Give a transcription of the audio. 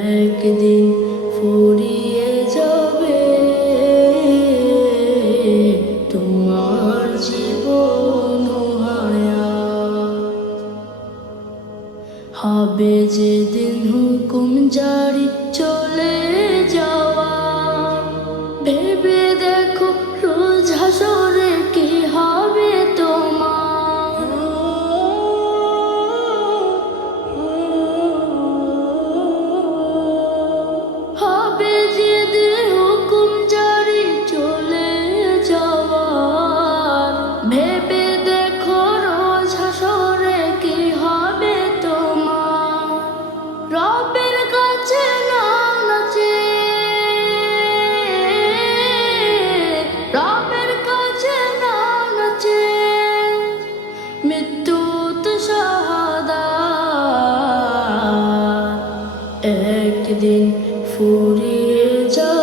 একদিন ফুরিয়ে যাবে। তোমার জীবন হায়া। হবে যেদিন হুকুম জারি চলে। একদিন ফুরিয়ে যা